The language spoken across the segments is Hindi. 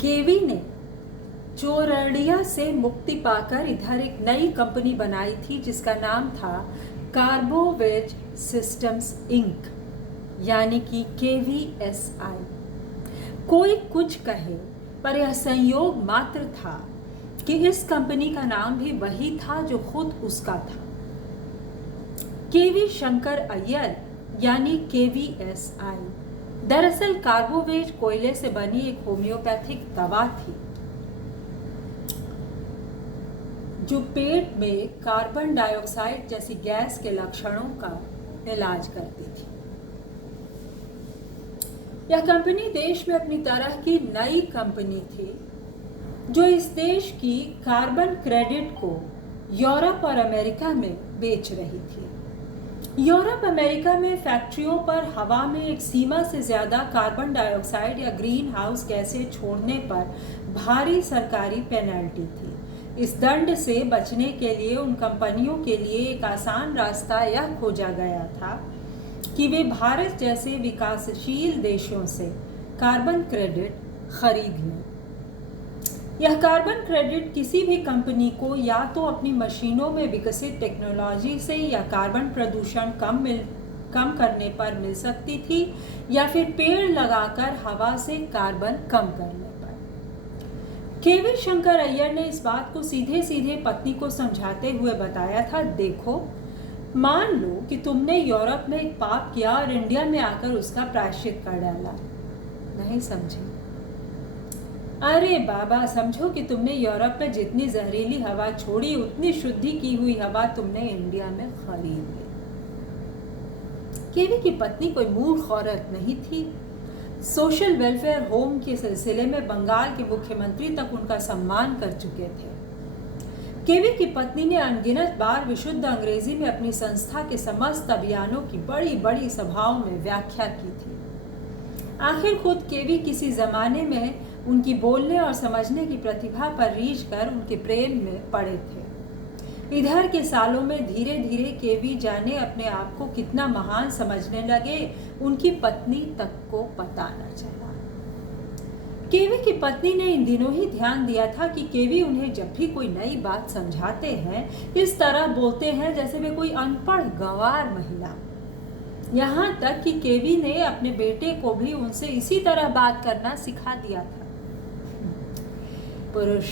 केवी ने चोरडिया से मुक्ति पाकर इधर एक नई कंपनी बनाई थी जिसका नाम था कार्बोवेज सिस्टम्स इंक, यानी कि KVSI। कोई कुछ कहे, पर यह संयोग मात्र था कि इस कंपनी का नाम भी वही था जो खुद उसका था। केवी शंकर अय्यर यानी KVSI दरअसल कार्बोवेज कोयले से बनी एक होम्योपैथिक दवा थी जो पेट में कार्बन डाइऑक्साइड जैसी गैस के लक्षणों का इलाज करती थी। यह कंपनी देश में अपनी तरह की नई कंपनी थी जो इस देश की कार्बन क्रेडिट को यूरोप और अमेरिका में बेच रही थी। यूरोप अमेरिका में फैक्ट्रियों पर हवा में एक सीमा से ज़्यादा कार्बन डाइऑक्साइड या ग्रीन हाउस गैसें छोड़ने पर भारी सरकारी पेनल्टी थी। इस दंड से बचने के लिए उन कंपनियों के लिए एक आसान रास्ता यह खोजा गया था कि वे भारत जैसे विकासशील देशों से कार्बन क्रेडिट खरीद लें। यह कार्बन क्रेडिट किसी भी कंपनी को या तो अपनी मशीनों में विकसित टेक्नोलॉजी से या कार्बन प्रदूषण कम करने पर मिल सकती थी या फिर पेड़ लगाकर हवा से कार्बन कम करने पर। केवी शंकर अय्यर ने इस बात को सीधे सीधे पत्नी को समझाते हुए बताया था, देखो, मान लो कि तुमने यूरोप में एक पाप किया और इंडिया में आकर उसका प्रायश्चित कर डाला। नहीं समझे? अरे बाबा, समझो कि तुमने यूरोप में जितनी जहरीली हवा छोड़ी उतनी शुद्धि की हुई हवा तुमने इंडिया में खरीद ली। केवी की पत्नी कोई मूर्ख औरत नहीं थी। सोशल वेलफेयर होम के सिलसिले में बंगाल के मुख्यमंत्री तक उनका सम्मान कर चुके थे। केवी की पत्नी ने अनगिनत बार विशुद्ध अंग्रेजी में अपनी संस्था के समस्त अभियानों की बड़ी बड़ी सभाओं में व्याख्या की थी। आखिर खुद केवी किसी जमाने में उनकी बोलने और समझने की प्रतिभा पर रीझ कर उनके प्रेम में पड़े थे। इधर के सालों में धीरे धीरे केवी जाने अपने आप को कितना महान समझने लगे, उनकी पत्नी तक को पता न चला। केवी की पत्नी ने इन दिनों ही ध्यान दिया था कि केवी उन्हें जब भी कोई नई बात समझाते हैं इस तरह बोलते हैं जैसे वे कोई अनपढ़ गंवार महिला। यहाँ तक कि केवी ने अपने बेटे को भी उनसे इसी तरह बात करना सिखा दिया था। पुरुष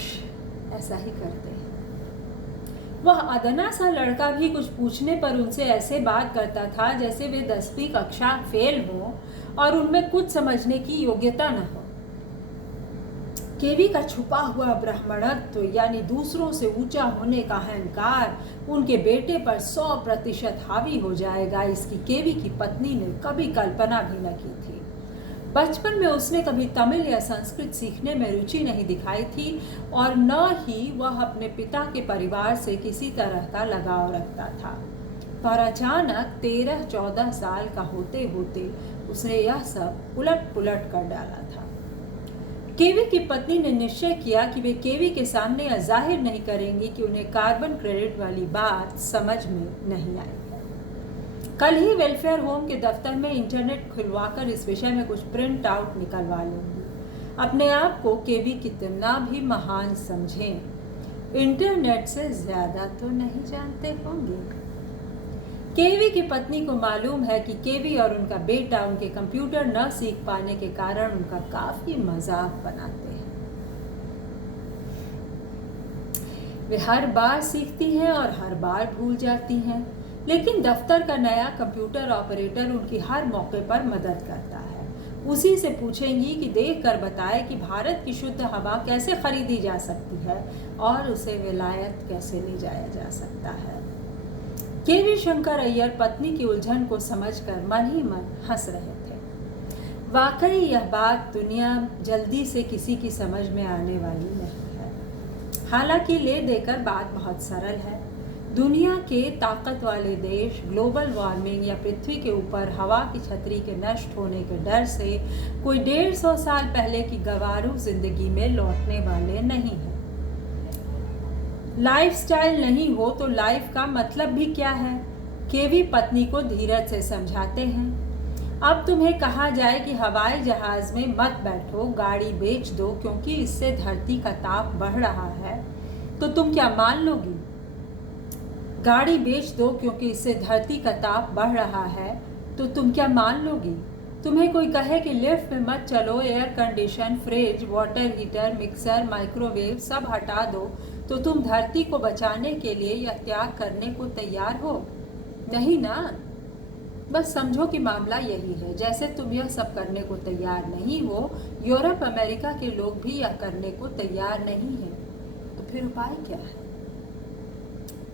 ऐसा ही करते हैं। वह अदना सा लड़का भी कुछ पूछने पर उनसे ऐसे बात करता था जैसे वे 10वीं कक्षा फेल हो और उनमें कुछ समझने की योग्यता न हो। केवी का छुपा हुआ ब्राह्मणत्व यानी दूसरों से ऊंचा होने का अहंकार उनके बेटे पर 100% हावी हो जाएगा, इसकी केवी की पत्नी ने कभी कल्पना भी न की थी। बचपन में उसने कभी तमिल या संस्कृत सीखने में रुचि नहीं दिखाई थी और न ही वह अपने पिता के परिवार से किसी तरह का लगाव रखता था। पर अचानक 13-14 साल का होते होते उसने यह सब उलट पुलट कर डाला था। केवी की पत्नी ने निश्चय किया कि वे केवी के सामने यह जाहिर नहीं करेंगी कि उन्हें कार्बन क्रेडिट वाली बात समझ में नहीं आई है। कल ही वेलफेयर होम के दफ्तर में इंटरनेट खुलवाकर इस विषय में कुछ प्रिंट आउट निकलवा लेंगी। अपने आप को केवी कितना भी महान समझें, इंटरनेट से ज्यादा तो नहीं जानते होंगे। केवी की पत्नी को मालूम है कि केवी और उनका बेटा उनके कंप्यूटर न सीख पाने के कारण उनका काफी मजाक बनाते हैं। वे हर बार सीखती हैं और हर बार भूल जाती हैं, लेकिन दफ्तर का नया कंप्यूटर ऑपरेटर उनकी हर मौके पर मदद करता है। उसी से पूछेंगी कि देख कर बताए कि भारत की शुद्ध हवा कैसे खरीदी जा सकती है और उसे विलायत कैसे ले जाया जा सकता है। केवी शंकर अय्यर पत्नी की उलझन को समझकर मन ही मन हंस रहे थे। वाकई यह बात दुनिया जल्दी से किसी की समझ में आने वाली नहीं है। हालांकि ले देकर बात बहुत सरल है। दुनिया के ताकत वाले देश ग्लोबल वार्मिंग या पृथ्वी के ऊपर हवा की छतरी के नष्ट होने के डर से कोई 150 साल पहले की गंवारू जिंदगी में लौटने वाले नहीं हैं। लाइफस्टाइल नहीं हो तो लाइफ का मतलब भी क्या है? केवी पत्नी को धीरज से समझाते हैं। अब तुम्हें कहा जाए कि हवाई जहाज में मत बैठो, गाड़ी बेच दो क्योंकि इससे धरती का ताप बढ़ रहा है, तो तुम क्या मान लोगी? गाड़ी बेच दो क्योंकि इससे धरती का ताप बढ़ रहा है, तो तुम क्या मान लोगी? तुम्हें कोई कहे कि लिफ्ट में मत चलो, air condition, fridge, water heater, mixer, microwave सब हटा दो, तो तुम धरती को बचाने के लिए यह त्याग करने को तैयार हो? नहीं ना। बस समझो कि मामला यही है। जैसे तुम यह सब करने को तैयार नहीं हो, यूरोप अमेरिका के लोग भी यह करने को तैयार नहीं है। तो फिर उपाय क्या है?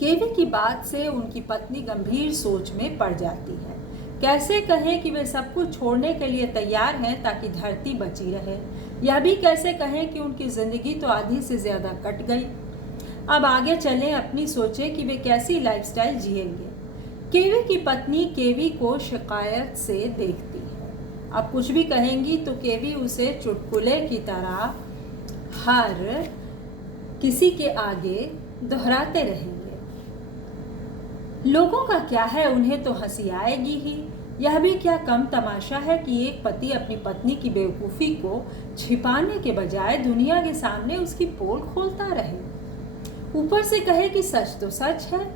केवी की बात से उनकी पत्नी गंभीर सोच में पड़ जाती है। कैसे कहें कि वे सब कुछ छोड़ने के लिए तैयार हैं ताकि धरती बची रहे? यह भी कैसे कहें कि उनकी जिंदगी तो आधी से ज्यादा कट गई? अब आगे चलें, अपनी सोचें कि वे कैसी लाइफस्टाइल जिएंगे। केवी की पत्नी केवी को शिकायत से देखती है। अब कुछ भी कहेंगी तो केवी उसे चुटकुले की तरह हर किसी के आगे दोहराते रहेंगे। लोगों का क्या है, उन्हें तो हंसी आएगी ही। यह भी क्या कम तमाशा है कि एक पति अपनी पत्नी की बेवकूफ़ी को छिपाने के बजाय दुनिया के सामने उसकी पोल खोलता रहे, ऊपर से कहे कि सच तो सच है,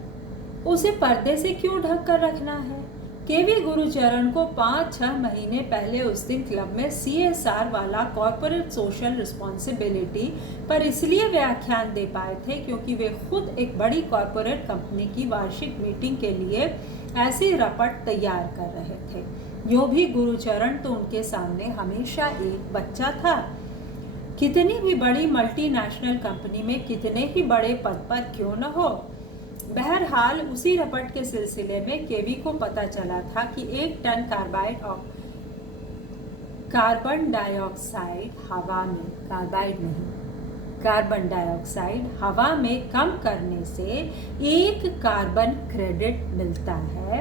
उसे पर्दे से क्यों ढक कर रखना है। केवी गुरुचरण को 5-6 महीने पहले उस दिन क्लब में CSR वाला कॉर्पोरेट सोशल रिस्पॉन्सिबिलिटी पर इसलिए व्याख्यान दे पाए थे क्योंकि वे खुद एक बड़ी कॉर्पोरेट कंपनी की वार्षिक मीटिंग के लिए ऐसी रपट तैयार कर रहे थे। यूँ भी गुरुचरण तो उनके सामने हमेशा एक बच्चा था। कितनी भी बड़ी मल्टीनेशनल कंपनी में कितने ही बड़े पद पर क्यों न हो। बहरहाल उसी रपट के सिलसिले में केवी को पता चला था कि 1 टन कार्बन डाइऑक्साइड हवा में कम करने से 1 कार्बन क्रेडिट मिलता है,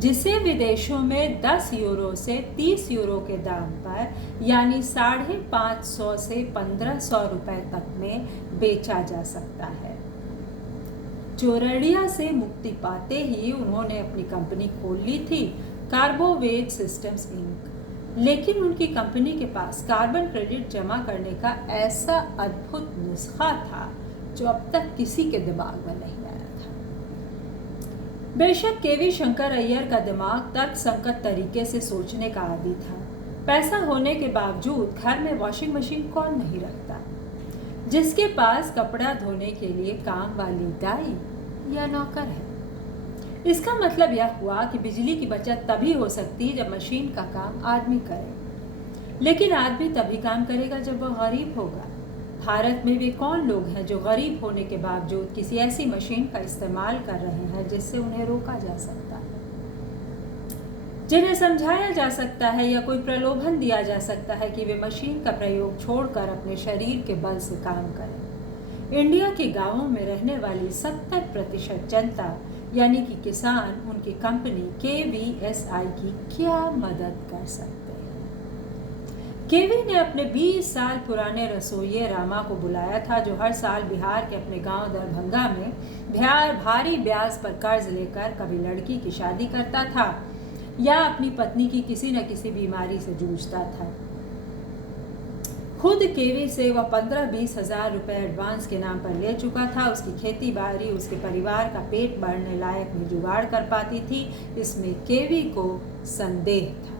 जिसे विदेशों में 10 यूरो से 30 यूरो के दाम पर यानी 550 से 1500 रुपए तक में बेचा जा सकता है। चोरडिया से मुक्ति पाते ही उन्होंने अपनी कंपनी खोल ली थी, कार्बोवेज सिस्टम्स इंक। लेकिन उनकी कंपनी के पास कार्बन क्रेडिट जमा करने का ऐसा अद्भुत नुस्खा था जो अब तक किसी के दिमाग में नहीं आया था। बेशक केवी शंकर अय्यर का दिमाग तर्कसंगत तरीके से सोचने का आदी था। पैसा होने के बावजूद घर में वॉशिंग मशीन कौन नहीं रखता? जिसके पास कपड़ा धोने के लिए काम वाली दाई या नौकर है। इसका मतलब यह हुआ कि बिजली की बचत तभी हो सकती जब मशीन का काम आदमी करे। लेकिन आदमी तभी काम करेगा जब वह गरीब होगा। भारत में वे कौन लोग हैं जो गरीब होने के बावजूद किसी ऐसी मशीन का इस्तेमाल कर रहे हैं जिससे उन्हें रोका जा सकता है, जिन्हें समझाया जा सकता है या कोई प्रलोभन दिया जा सकता है कि वे मशीन का प्रयोग छोड़कर अपने शरीर के बल से काम करें। इंडिया के गांवों में रहने वाली 70% जनता यानी कि किसान उनकी कंपनी KVSI की क्या मदद कर सकते हैं? केवी ने अपने 20 साल पुराने रसोइये रामा को बुलाया था, जो हर साल बिहार के अपने गांव दरभंगा में भारी ब्याज पर कर्ज लेकर कभी लड़की की शादी करता था या अपनी पत्नी की किसी न किसी बीमारी से जूझता था। खुद केवी से वह 15-20 हजार रुपए एडवांस के नाम पर ले चुका था। उसकी खेती बाड़ी उसके परिवार का पेट भरने लायक में जुगाड़ कर पाती थी, इसमें केवी को संदेह था।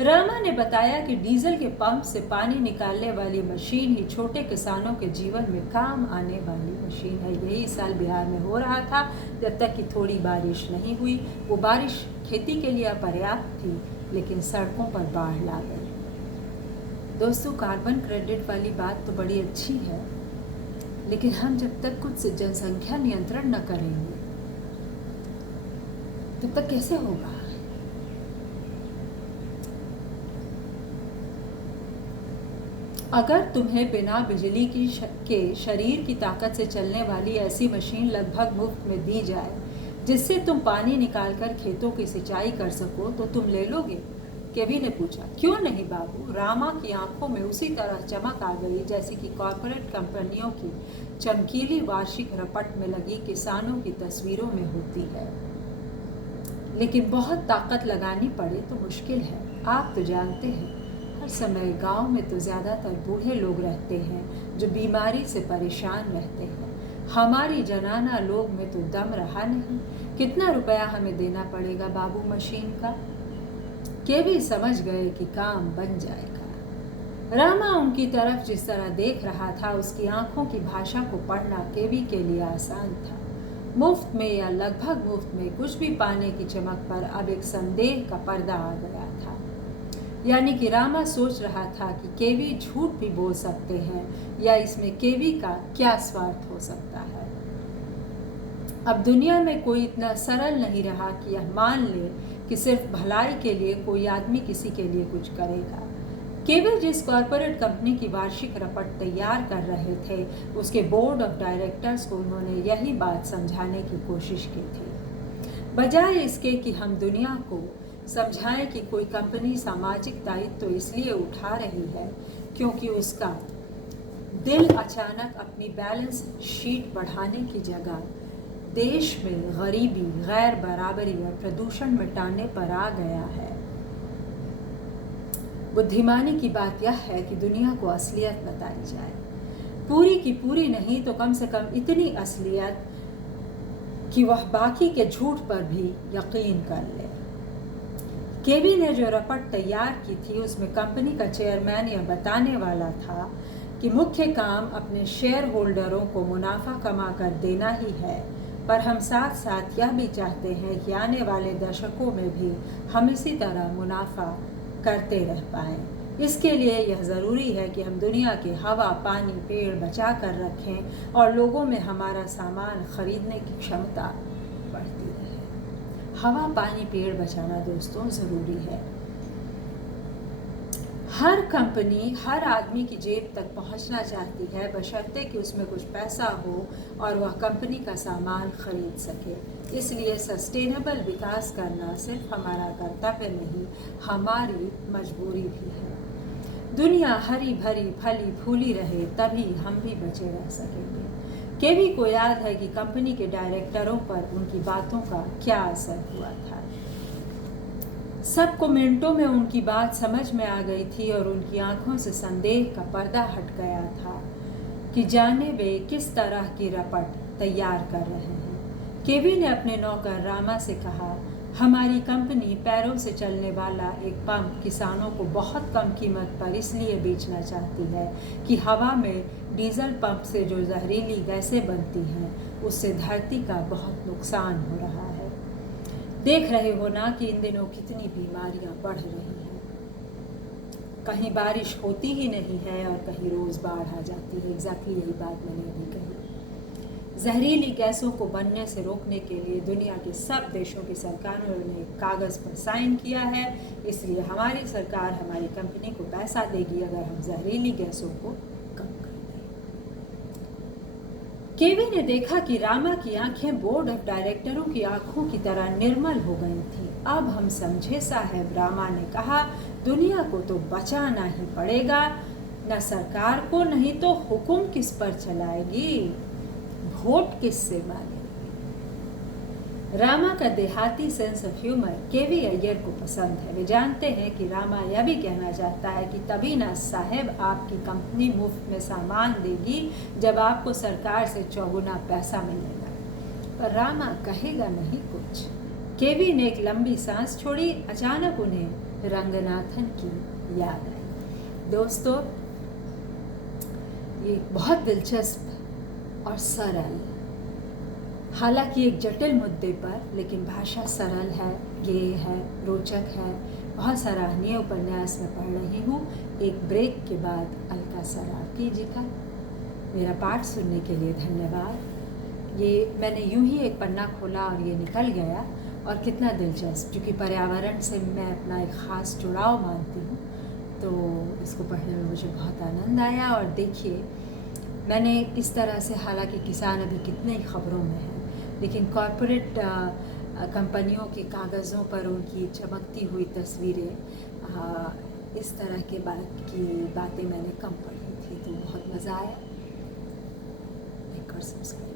रामा ने बताया कि डीजल के पंप से पानी निकालने वाली मशीन ही छोटे किसानों के जीवन में काम आने वाली मशीन है। यही इस साल बिहार में हो रहा था, जब तक कि थोड़ी बारिश नहीं हुई। वो बारिश खेती के लिए अपर्याप्त थी, लेकिन सड़कों पर बाढ़ ला गई। दोस्तों, कार्बन क्रेडिट वाली बात तो बड़ी अच्छी है, लेकिन हम जब तक कुछ जनसंख्या नियंत्रण न करेंगे तब तक कैसे होगा? अगर तुम्हें बिना बिजली के शरीर की ताकत से चलने वाली ऐसी मशीन लगभग मुफ्त में दी जाए जिससे तुम पानी निकालकर खेतों की सिंचाई कर सको, तो तुम ले लोगे? केवी ने पूछा। क्यों नहीं बाबू। रामा की आंखों में उसी तरह चमक आ गई जैसे कि कॉर्पोरेट कंपनियों की चमकीली वार्षिक रपट में लगी किसानों की तस्वीरों में होती है। लेकिन बहुत ताकत लगानी पड़े तो मुश्किल है। आप तो जानते हैं, हर समय गांव में तो ज़्यादातर बूढ़े लोग रहते हैं जो बीमारी से परेशान रहते हैं। हमारी जनाना लोग में तो दम रहा नहीं। कितना रुपया हमें देना पड़ेगा बाबू मशीन का? केवी समझ गए कि काम बन जाएगा। रामा उनकी तरफ जिस तरह देख रहा था, उसकी आंखों की भाषा को पढ़ना केवी के लिए आसान था। मुफ्त में या लगभग मुफ्त में कुछ भी पाने की चमक पर अब एक संदेह का पर्दा आ गया था। यानी कि रामा सोच रहा था कि केवी झूठ भी बोल सकते हैं, या इसमें केवी का क्या स्वार्थ हो सकता है। अब दुनिया में कोई इतना सरल नहीं रहा कि यह मान ले कि सिर्फ भलाई के लिए कोई आदमी किसी के लिए कुछ करेगा। केवी जिस कॉरपोरेट कंपनी की वार्षिक रपट तैयार कर रहे थे, उसके बोर्ड ऑफ डायरेक्टर्स को उन्होंने यही बात समझाने की कोशिश की थी। बजाय इसके कि हम दुनिया को समझाएं कि कोई कंपनी सामाजिक दायित्व तो इसलिए उठा रही है क्योंकि उसका दिल अचानक अपनी बैलेंस शीट बढ़ाने की जगह देश में गरीबी, गैर बराबरी और प्रदूषण मिटाने पर आ गया है। बुद्धिमानी की बात यह है कि दुनिया को असलियत बताई जाए, पूरी की पूरी नहीं तो कम से कम इतनी असलियत कि वह बाकी के झूठ पर भी यकीन कर ले। केवी ने जो रपट तैयार की थी, उसमें कंपनी का चेयरमैन यह बताने वाला था कि मुख्य काम अपने शेयर होल्डरों को मुनाफा कमा कर देना ही है, पर हम साथ साथ यह भी चाहते हैं कि आने वाले दशकों में भी हम इसी तरह मुनाफा करते रह पाएं। इसके लिए यह ज़रूरी है कि हम दुनिया के हवा, पानी, पेड़ बचा कर रखें और लोगों में हमारा सामान खरीदने की क्षमता बढ़ती रहे। हवा, पानी, पेड़ बचाना दोस्तों ज़रूरी है। हर कंपनी हर आदमी की जेब तक पहुंचना चाहती है, बशर्ते कि उसमें कुछ पैसा हो और वह कंपनी का सामान खरीद सके। इसलिए सस्टेनेबल विकास करना सिर्फ हमारा कर्तव्य नहीं, हमारी मजबूरी भी है। दुनिया हरी भरी फली फूली रहे, तभी हम भी बचे रह सकेंगे। केवी को याद है कि कंपनी के डायरेक्टरों पर उनकी बातों का क्या असर हुआ था। सबको मिनटों में उनकी बात समझ में आ गई थी और उनकी आंखों से संदेह का पर्दा हट गया था कि जाने वे किस तरह की रपट तैयार कर रहे हैं। केवी ने अपने नौकर रामा से कहा, हमारी कंपनी पैरों से चलने वाला एक पंप किसानों को बहुत कम कीमत पर इसलिए बेचना चाहती है कि हवा में डीजल पंप से जो जहरीली गैसें बनती हैं, उससे धरती का बहुत नुकसान हो रहा है। देख रहे हो ना कि इन दिनों कितनी बीमारियां बढ़ रही हैं। कहीं बारिश होती ही नहीं है और कहीं रोज़ बाढ़ आ जाती है। एग्जैक्टली यही बात मैंने अभी कही। जहरीली गैसों को बनने से रोकने के लिए दुनिया के सब देशों की सरकारों ने कागज़ पर साइन किया है। इसलिए हमारी सरकार हमारी कंपनी को पैसा देगी अगर हम जहरीली गैसों को कम कर दें। केवी ने देखा कि रामा की आंखें बोर्ड ऑफ डायरेक्टरों की आंखों की तरह निर्मल हो गई थीं। अब हम समझे साहब, रामा ने कहा, दुनिया को तो बचाना ही पड़ेगा। न सरकार को, नहीं तो हुक्म किस पर चलाएगी, वोट किससे मांगेगी। रामा का देहाती सेंस ऑफ ह्यूमर केवी अय्यर को पसंद है। वे जानते हैं कि रामा यह भी कहना चाहता है कि तभी ना साहब आपकी कंपनी मुफ्त में सामान देगी जब आपको सरकार से चौगुना पैसा मिलेगा। पर रामा कहेगा नहीं कुछ। केवी ने एक लंबी सांस छोड़ी। अचानक उन्हें रंगनाथन की याद आई। दोस्तों, ये बहुत दिलचस्प और सरल, हालांकि एक जटिल मुद्दे पर, लेकिन भाषा सरल है, गेय है, रोचक है, बहुत सराहनीय उपन्यास में पढ़ रही हूँ। एक ब्रेक के बाद अलका सरावगी जी का मेरा पाठ सुनने के लिए धन्यवाद। ये मैंने यूं ही एक पन्ना खोला और ये निकल गया, और कितना दिलचस्प, क्योंकि पर्यावरण से मैं अपना एक ख़ास जुड़ाव मानती हूँ, तो इसको पढ़ने में मुझे बहुत आनंद आया। और देखिए, मैंने इस तरह से, हालांकि किसान अभी कितने ही खबरों में हैं, लेकिन कॉरपोरेट कंपनियों के कागज़ों पर उनकी चमकती हुई तस्वीरें, इस तरह के बातें मैंने कम पढ़ी थी, तो बहुत मज़ा आया। लाइक और सब्सक्राइब।